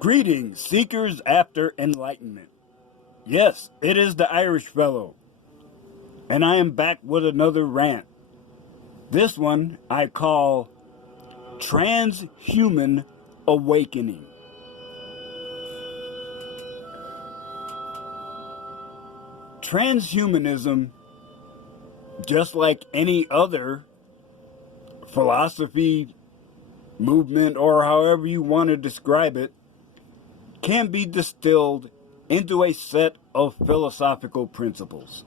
Greetings, seekers after enlightenment. Yes, it is the Irish fellow, and I am back with another rant. This one I call Transhuman Awakening. Transhumanism, just like any other philosophy, movement, or however you want to describe it, can be distilled into a set of philosophical principles.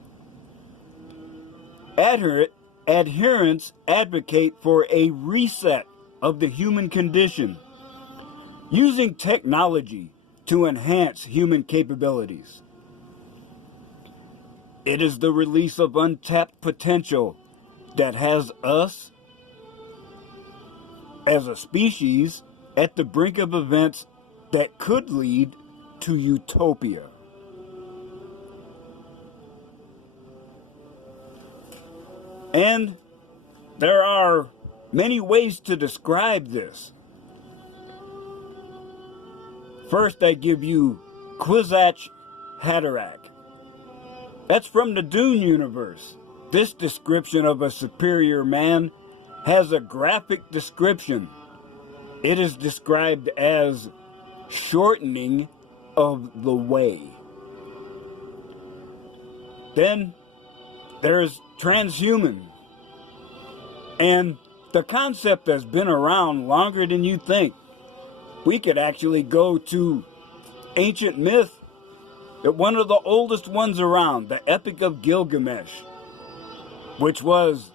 Adherents advocate for a reset of the human condition, using technology to enhance human capabilities. It is the release of untapped potential that has us, as a species, at the brink of events that could lead to utopia. And there are many ways to describe this. First, I give you Kwisatz Haderach. That's from the Dune universe. This description of a superior man has a graphic description. It is described as shortening of the way. Then there's transhuman. And the concept has been around longer than you think. We could actually go to ancient myth, that one of the oldest ones around, the Epic of Gilgamesh, which was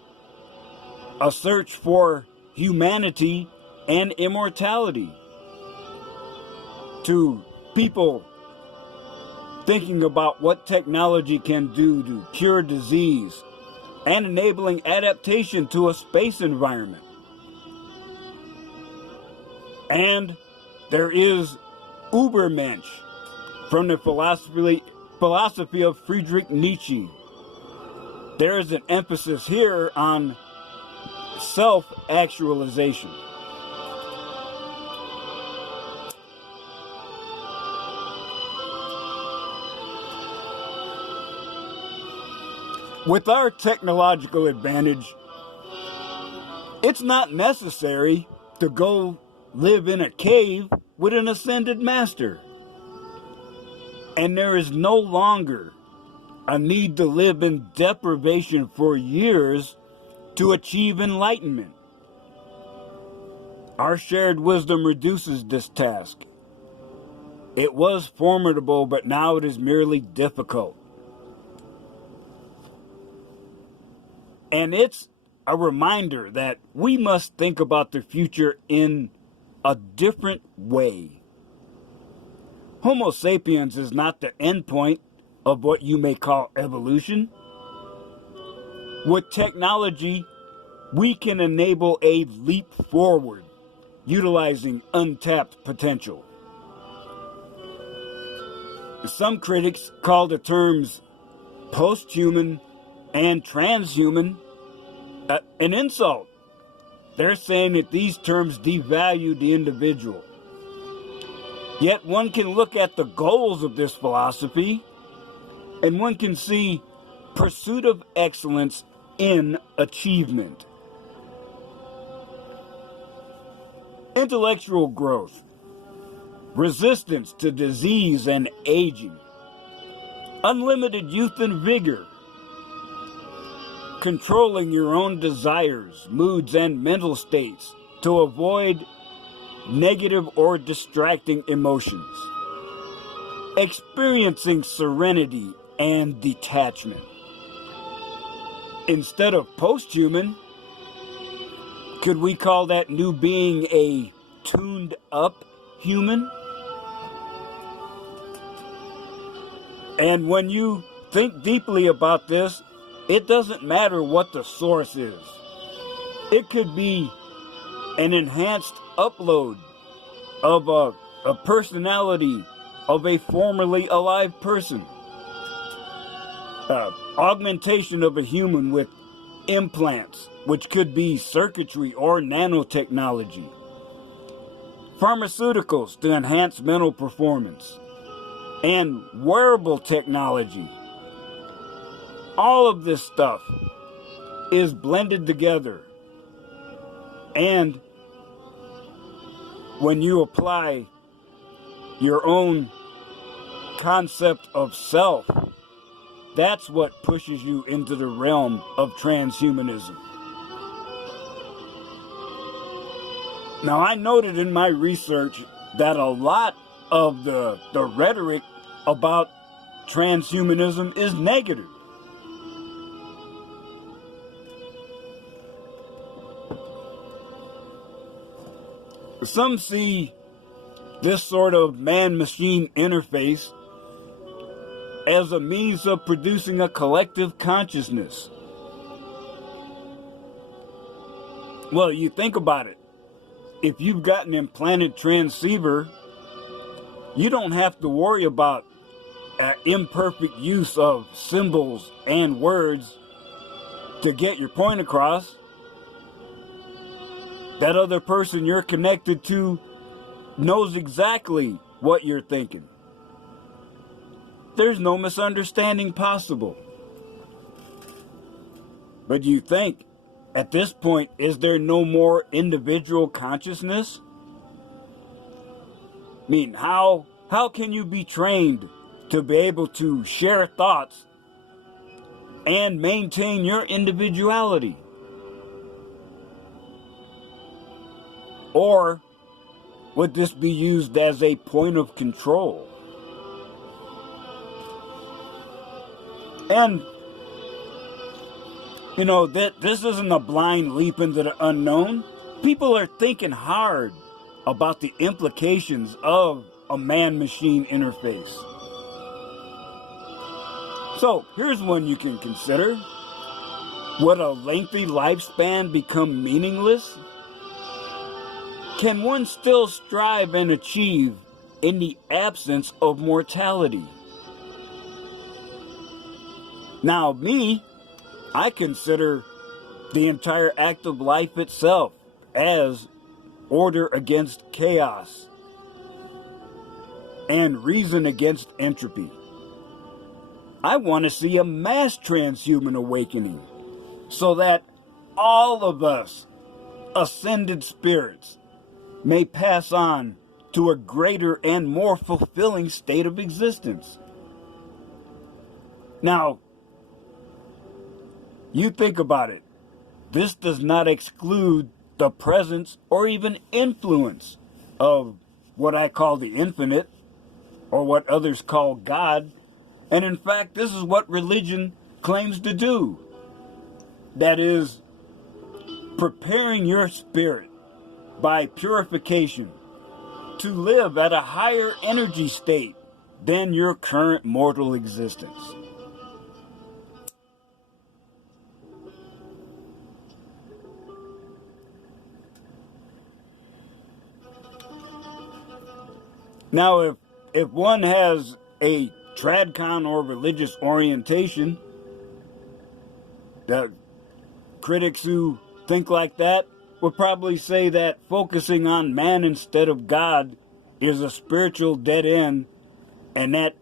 a search for humanity and immortality, to people thinking about what technology can do to cure disease and enabling adaptation to a space environment. And there is Übermensch from the philosophy of Friedrich Nietzsche. There is an emphasis here on self-actualization. With our technological advantage, it's not necessary to go live in a cave with an ascended master. And there is no longer a need to live in deprivation for years to achieve enlightenment. Our shared wisdom reduces this task. It was formidable, but now it is merely difficult. And it's a reminder that we must think about the future in a different way. Homo sapiens is not the end point of what you may call evolution. With technology, we can enable a leap forward, utilizing untapped potential. Some critics call the terms post-human and transhuman an insult. They're saying that these terms devalue the individual. Yet one can look at the goals of this philosophy and one can see pursuit of excellence in achievement. Intellectual growth, resistance to disease and aging, unlimited youth and vigor, controlling your own desires, moods, and mental states to avoid negative or distracting emotions, experiencing serenity and detachment. Instead of post-human, could we call that new being a tuned up human? And when you think deeply about this, it doesn't matter what the source is. It could be an enhanced upload of a personality of a formerly alive person. Augmentation of a human with implants, which could be circuitry or nanotechnology. pharmaceuticals to enhance mental performance, and wearable technology. All of this stuff is blended together. And when you apply your own concept of self, that's what pushes you into the realm of transhumanism. Now, I noted in my research that a lot of the rhetoric about transhumanism is negative. Some see this sort of man-machine interface as a means of producing a collective consciousness. Well, you think about it. If you've got an implanted transceiver, you don't have to worry about imperfect use of symbols and words to get your point across. That other person you're connected to knows exactly what you're thinking. There's no misunderstanding possible. But you think, at this point, is there no more individual consciousness? I mean, how can you be trained to be able to share thoughts and maintain your individuality? Or would this be used as a point of control? And, you know, this isn't a blind leap into the unknown. People are thinking hard about the implications of a man-machine interface. So, here's one you can consider. Would a lengthy lifespan become meaningless? Can one still strive and achieve in the absence of mortality? Now, I consider the entire act of life itself as order against chaos and reason against entropy. I want to see a mass transhuman awakening so that all of us ascended spirits may pass on to a greater and more fulfilling state of existence. Now, you think about it. This does not exclude the presence or even influence of what I call the infinite, or what others call God. And in fact, this is what religion claims to do. That is, preparing your spirit by purification to live at a higher energy state than your current mortal existence. Now, if one has a tradcon or religious orientation, the critics who think like that would probably say that focusing on man instead of God is a spiritual dead end, and that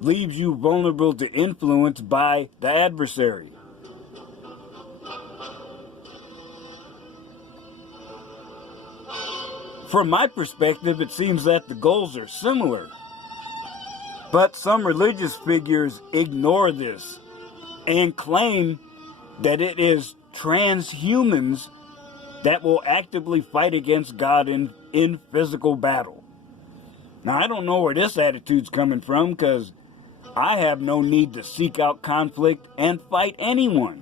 leaves you vulnerable to influence by the adversary. From my perspective, it seems that the goals are similar. But some religious figures ignore this and claim that it is transhumans that will actively fight against God in physical battle. Now, I don't know where this attitude's coming from, because I have no need to seek out conflict and fight anyone.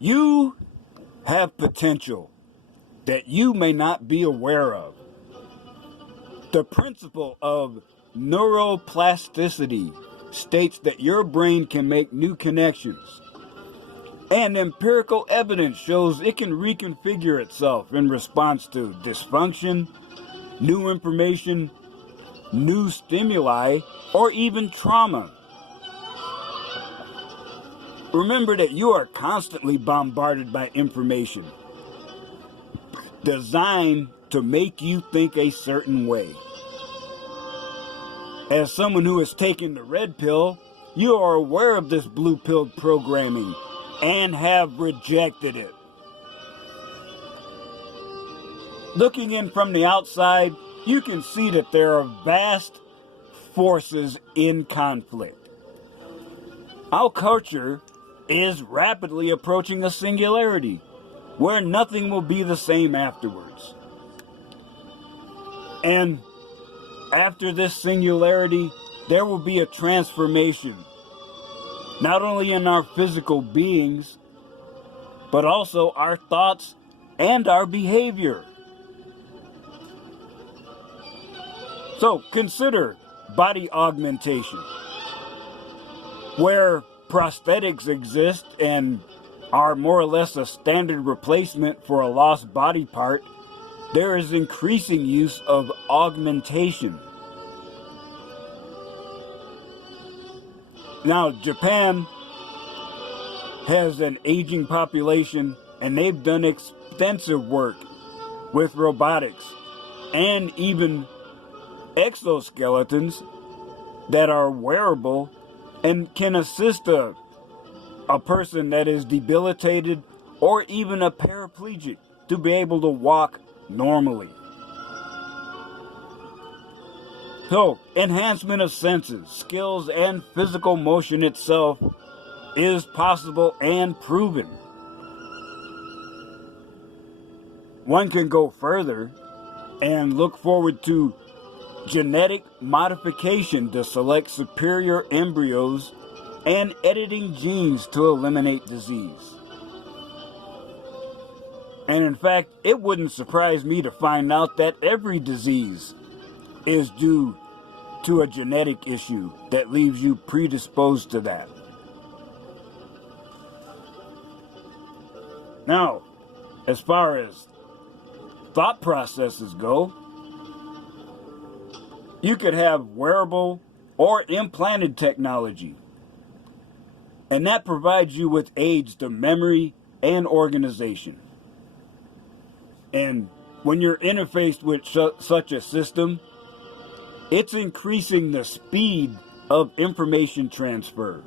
You have potential that you may not be aware of. The principle of neuroplasticity states that your brain can make new connections, and empirical evidence shows it can reconfigure itself in response to dysfunction, new information, new stimuli, or even trauma. Remember that you are constantly bombarded by information designed to make you think a certain way. As someone who has taken the red pill, you are aware of this blue pill programming and have rejected it. Looking in from the outside, you can see that there are vast forces in conflict. Our culture is rapidly approaching a singularity where nothing will be the same afterwards. And after this singularity, there will be a transformation, not only in our physical beings, but also our thoughts and our behavior. So consider body augmentation, where prosthetics exist and are more or less a standard replacement for a lost body part. There is increasing use of augmentation. Now, Japan has an aging population, and they've done extensive work with robotics and even exoskeletons that are wearable and can assist a person that is debilitated or even a paraplegic to be able to walk normally. So, enhancement of senses, skills, and physical motion itself is possible and proven. One can go further and look forward to genetic modification to select superior embryos and editing genes to eliminate disease. And in fact, it wouldn't surprise me to find out that every disease is due to a genetic issue that leaves you predisposed to that. Now, as far as thought processes go, you could have wearable or implanted technology, and that provides you with aids to memory and organization. And when you're interfaced with such a system, it's increasing the speed of information transfer.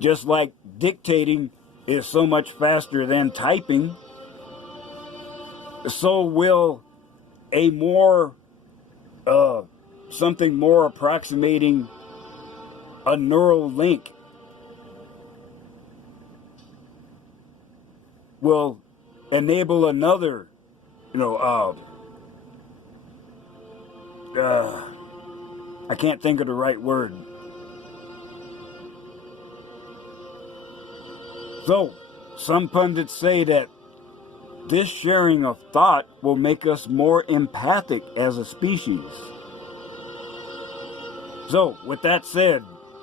Just like dictating is so much faster than typing, so will a more something more approximating a neural link will enable another, I can't think of the right word. So, some pundits say that this sharing of thought will make us more empathic as a species. So, with that said,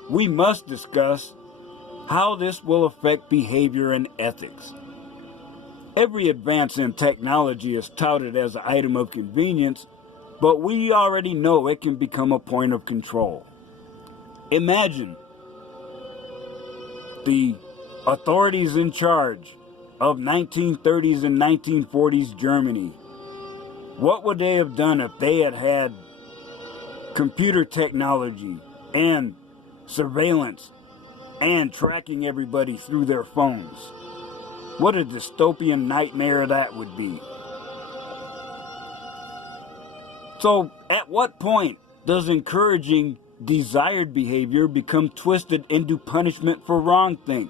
we must discuss how this will affect behavior and ethics. Every advance in technology is touted as an item of convenience, but we already know it can become a point of control. Imagine the authorities in charge of 1930s and 1940s Germany. What would they have done if they had had computer technology and surveillance and tracking everybody through their phones? What a dystopian nightmare that would be. So, at what point does encouraging desired behavior become twisted into punishment for wrong thing?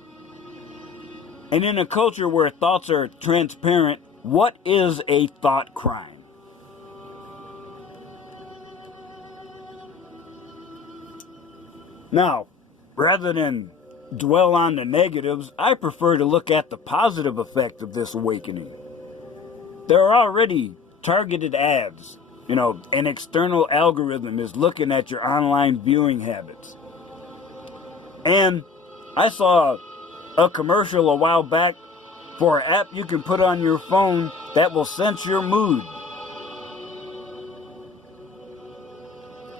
And in a culture where thoughts are transparent, what is a thought crime? Now, rather than dwell on the negatives, I prefer to look at the positive effect of this awakening. There are already targeted ads. An external algorithm is looking at your online viewing habits. And I saw a commercial a while back for an app you can put on your phone that will sense your mood.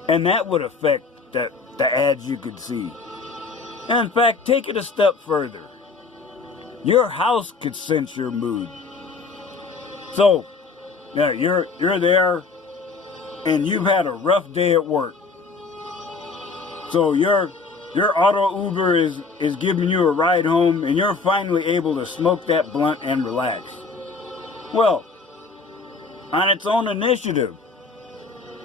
And that would affect the ads you could see. And in fact, take it a step further. Your house could sense your mood. So, now you're there and you've had a rough day at work. So your auto Uber is giving you a ride home and you're finally able to smoke that blunt and relax. Well, on its own initiative,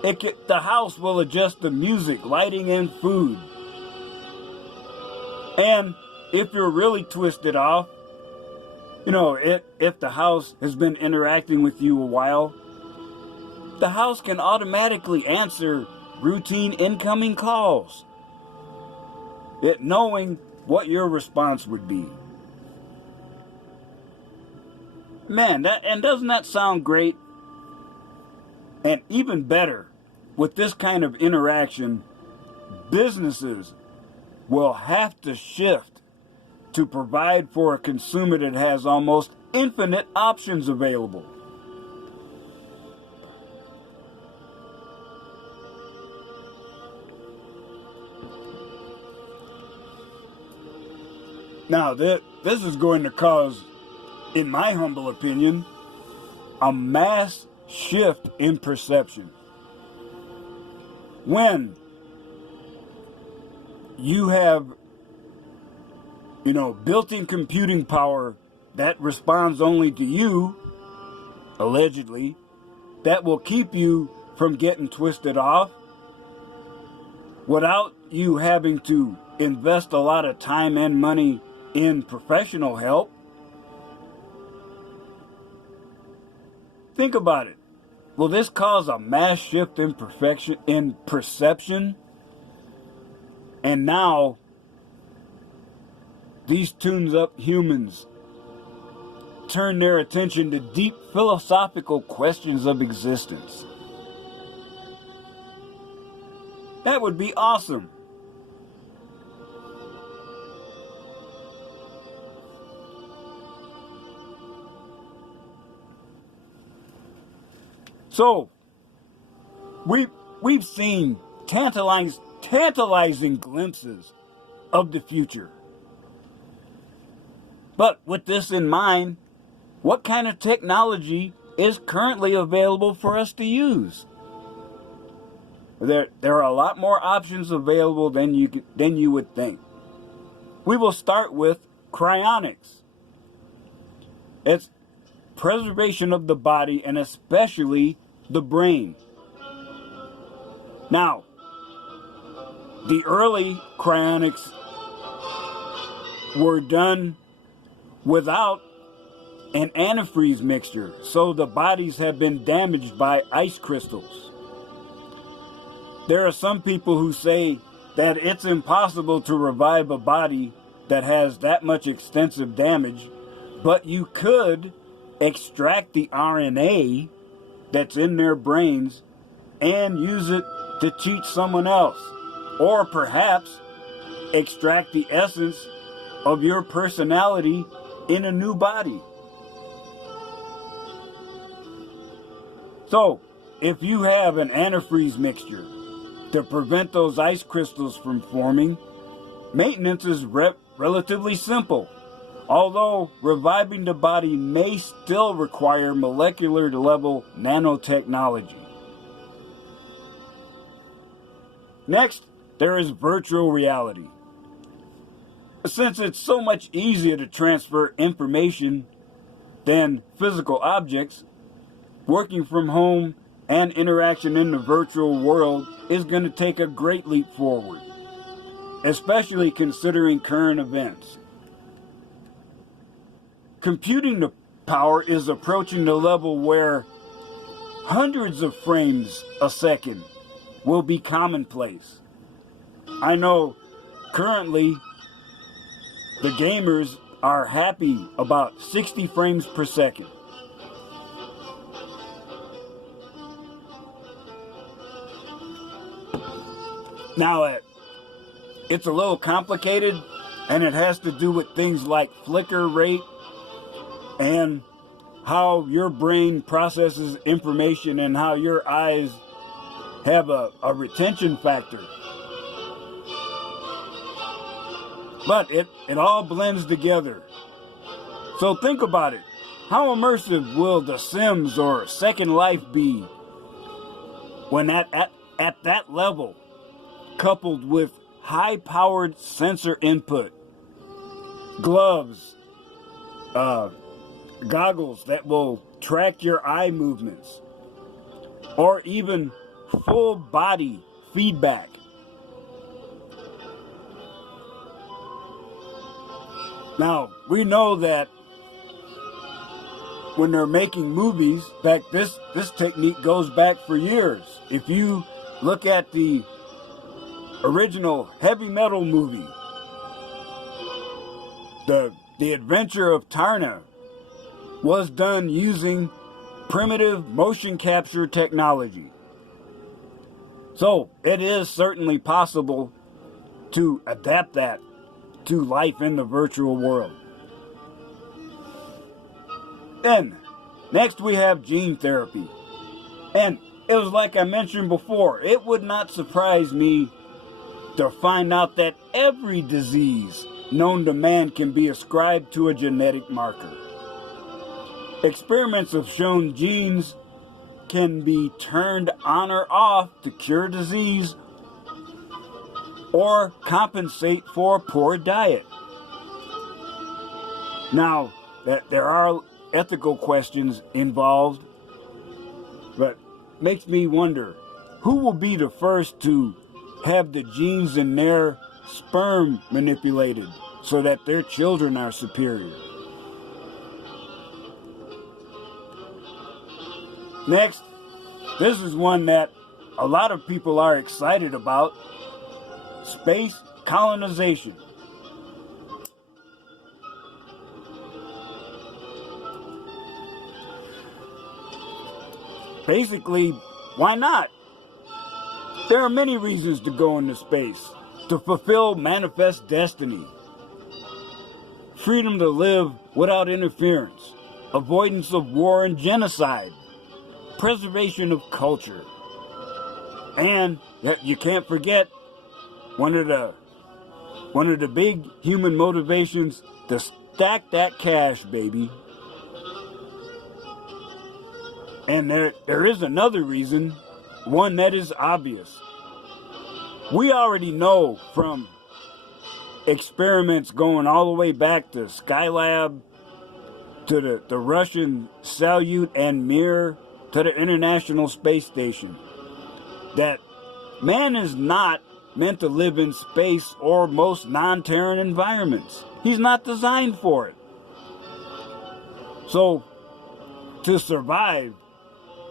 the house will adjust the music, lighting, and food. And if you're really twisted off, if the house has been interacting with you a while, the house can automatically answer routine incoming calls, knowing what your response would be. Man, doesn't that sound great? And even better, with this kind of interaction, businesses will have to shift to provide for a consumer that has almost infinite options available. Now, this is going to cause, in my humble opinion, a mass shift in perception. When you have, built-in computing power that responds only to you, allegedly, that will keep you from getting twisted off without you having to invest a lot of time and money in professional help. Think about it. Will this cause a mass shift in perception? And now, these tuned-up humans turn their attention to deep philosophical questions of existence. That would be awesome. So, we've seen tantalizing glimpses of the future. But with this in mind, what kind of technology is currently available for us to use? There are a lot more options available than you would think. We will start with cryonics. It's preservation of the body and especially the brain. Now, the early cryonics were done without an antifreeze mixture, so the bodies have been damaged by ice crystals. There are some people who say that it's impossible to revive a body that has that much extensive damage, but you could extract the RNA that's in their brains and use it to teach someone else, or perhaps extract the essence of your personality in a new body. So, if you have an antifreeze mixture to prevent those ice crystals from forming, maintenance is relatively simple, although reviving the body may still require molecular level nanotechnology. Next, there is virtual reality. Since it's so much easier to transfer information than physical objects, working from home and interaction in the virtual world is going to take a great leap forward, especially considering current events. Computing power is approaching the level where hundreds of frames a second will be commonplace. I know currently the gamers are happy about 60 frames per second. Now, it's a little complicated, and it has to do with things like flicker rate and how your brain processes information and how your eyes have a retention factor. But it all blends together. So think about it. How immersive will The Sims or Second Life be when at that level, coupled with high-powered sensor input, gloves, goggles that will track your eye movements, or even full body feedback? Now, we know that when they're making movies, that this technique goes back for years. If you look at the original heavy metal movie, The Adventure of Tarna, was done using primitive motion capture technology. So it is certainly possible to adapt that to life in the virtual world. Then, next we have gene therapy. And it was like I mentioned before, it would not surprise me to find out that every disease known to man can be ascribed to a genetic marker. Experiments have shown genes can be turned on or off to cure disease or compensate for a poor diet. Now, there are ethical questions involved, but makes me wonder, who will be the first to have the genes in their sperm manipulated so that their children are superior? Next, this is one that a lot of people are excited about: space colonization. Basically, why not? There are many reasons to go into space: to fulfill manifest destiny, freedom to live without interference, avoidance of war and genocide, preservation of culture, and you can't forget one of the big human motivations: to stack that cash, baby. And there is another reason, one that is obvious. We already know from experiments going all the way back to Skylab, to the Russian Salyut and Mir, to the International Space Station, that man is not meant to live in space or most non-Terran environments. He's not designed for it. So, to survive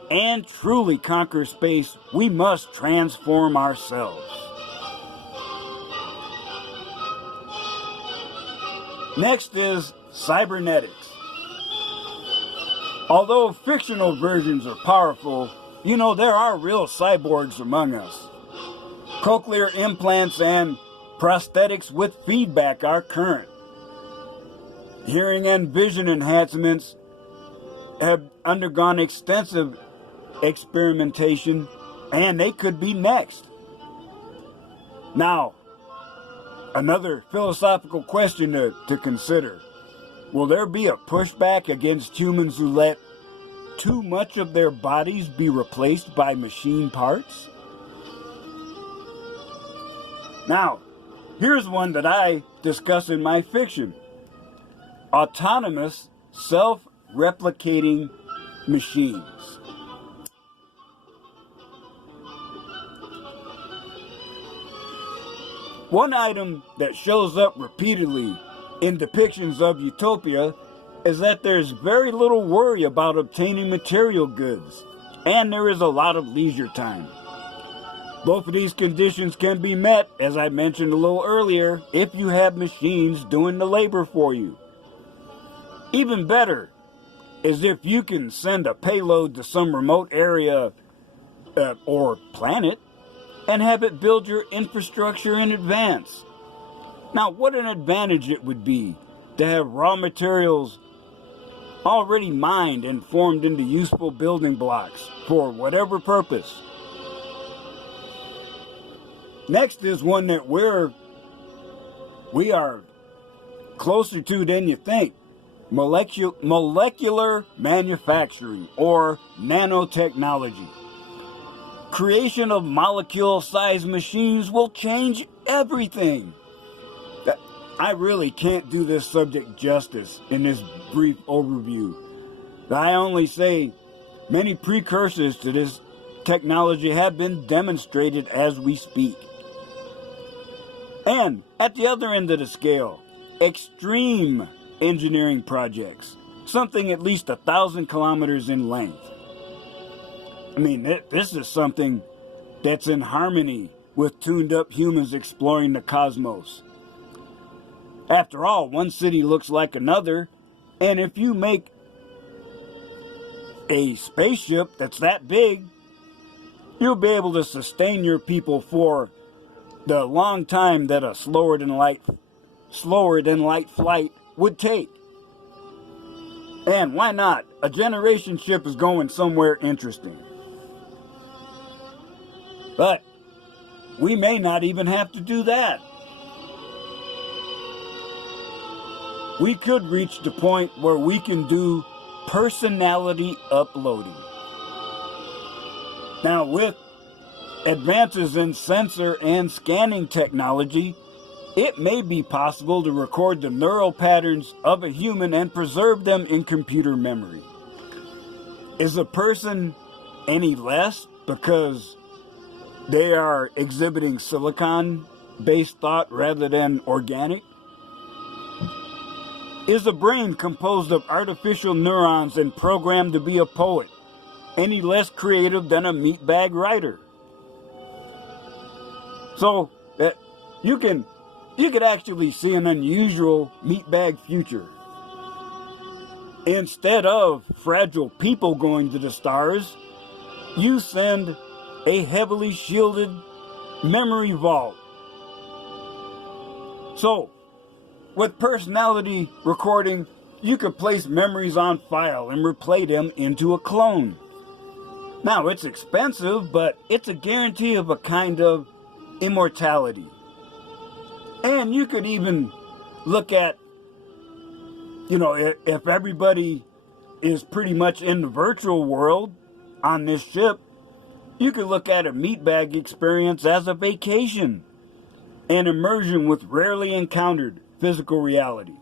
and truly conquer space, we must transform ourselves. Next is cybernetics. Although fictional versions are powerful, there are real cyborgs among us. Cochlear implants and prosthetics with feedback are current. Hearing and vision enhancements have undergone extensive experimentation, and they could be next. Now, another philosophical question to consider: will there be a pushback against humans who let too much of their bodies be replaced by machine parts? Now, here's one that I discuss in my fiction: autonomous, self-replicating machines. One item that shows up repeatedly in depictions of utopia is that there's very little worry about obtaining material goods, and there is a lot of leisure time. Both of these conditions can be met, as I mentioned a little earlier, if you have machines doing the labor for you. Even better is if you can send a payload to some remote area or planet and have it build your infrastructure in advance. Now, what an advantage it would be to have raw materials already mined and formed into useful building blocks for whatever purpose. Next is one that we are closer to than you think. Molecular manufacturing, or nanotechnology. Creation of molecule-sized machines will change everything. I really can't do this subject justice in this brief overview. I only say many precursors to this technology have been demonstrated as we speak. And at the other end of the scale, extreme engineering projects, something at least 1,000 kilometers in length. I mean, this is something that's in harmony with tuned-up humans exploring the cosmos. After all, one city looks like another, and if you make a spaceship that's that big, you'll be able to sustain your people for the long time that a slower than light flight would take. And why not? A generation ship is going somewhere interesting. But we may not even have to do that. We could reach the point where we can do personality uploading. Now, with advances in sensor and scanning technology, it may be possible to record the neural patterns of a human and preserve them in computer memory. Is a person any less because they are exhibiting silicon-based thought rather than organic? Is a brain composed of artificial neurons and programmed to be a poet any less creative than a meatbag writer? So you could actually see an unusual meatbag future. Instead of fragile people going to the stars, you send a heavily shielded memory vault. So, with personality recording, you could place memories on file and replay them into a clone. Now, it's expensive, but it's a guarantee of a kind of immortality. And you could even look at, if everybody is pretty much in the virtual world on this ship, you could look at a meatbag experience as a vacation, an immersion with rarely encountered physical reality.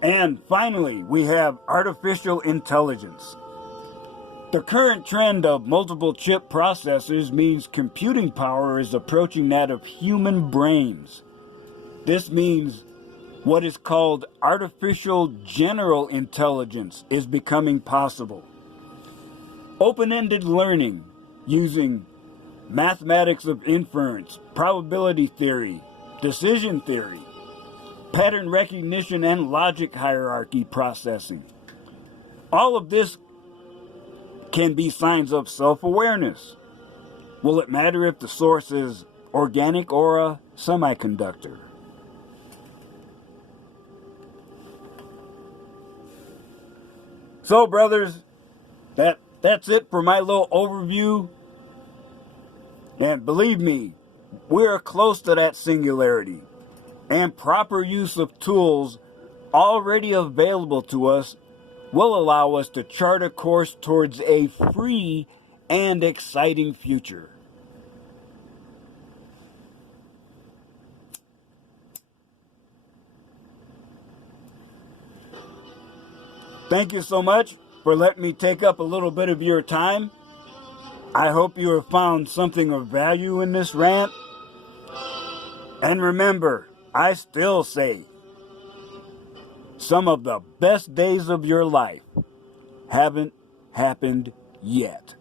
And finally, we have artificial intelligence. The current trend of multiple chip processors means computing power is approaching that of human brains. This means what is called artificial general intelligence is becoming possible. Open-ended learning using mathematics of inference, probability theory, decision theory, pattern recognition, and logic hierarchy processing. All of this can be signs of self-awareness. Will it matter if the source is organic or a semiconductor? So, brothers, that's it for my little overview. And believe me, we're close to that singularity. And proper use of tools already available to us will allow us to chart a course towards a free and exciting future. Thank you so much for letting me take up a little bit of your time. I hope you have found something of value in this rant. And remember, I still say, some of the best days of your life haven't happened yet.